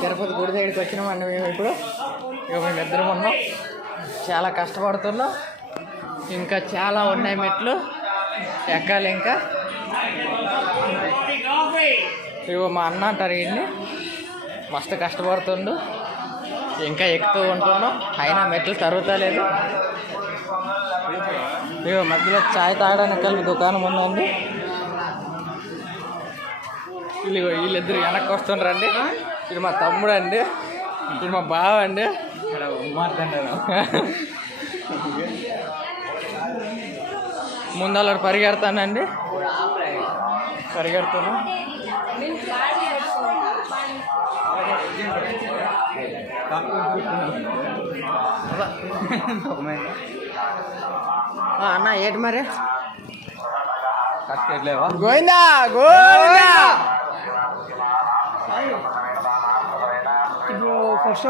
తిరుపతి గుడి దగ్గరికి వచ్చినామండి మేము ఇప్పుడు. మేము ఇద్దరం ఉన్నాం, చాలా కష్టపడుతున్నాం. ఇంకా చాలా ఉన్నాయి మెట్లు ఎక్కాలి. ఇంకా మా అన్న అంటారు ఇన్ని మస్తు కష్టపడుతుండు. ఇంకా ఎక్కుతూ ఉంటున్నాం, అయినా మెట్లు తరుగుతలేదు. మధ్యలో చాయ్ తాగడానికి కలిపి దుకాణం ఉందండి. వీళ్ళిద్దరు వెనక్కి వస్తుండ్రండి. ఇది మా తమ్ముడు అండి, ఇది మా బావ అండి. ముందర పరిగెడతానండి, పరిగెడుతున్నా. అన్న ఏంటి మరి గోవిందా గోవిందా. ఇప్పుడు ఫస్ట్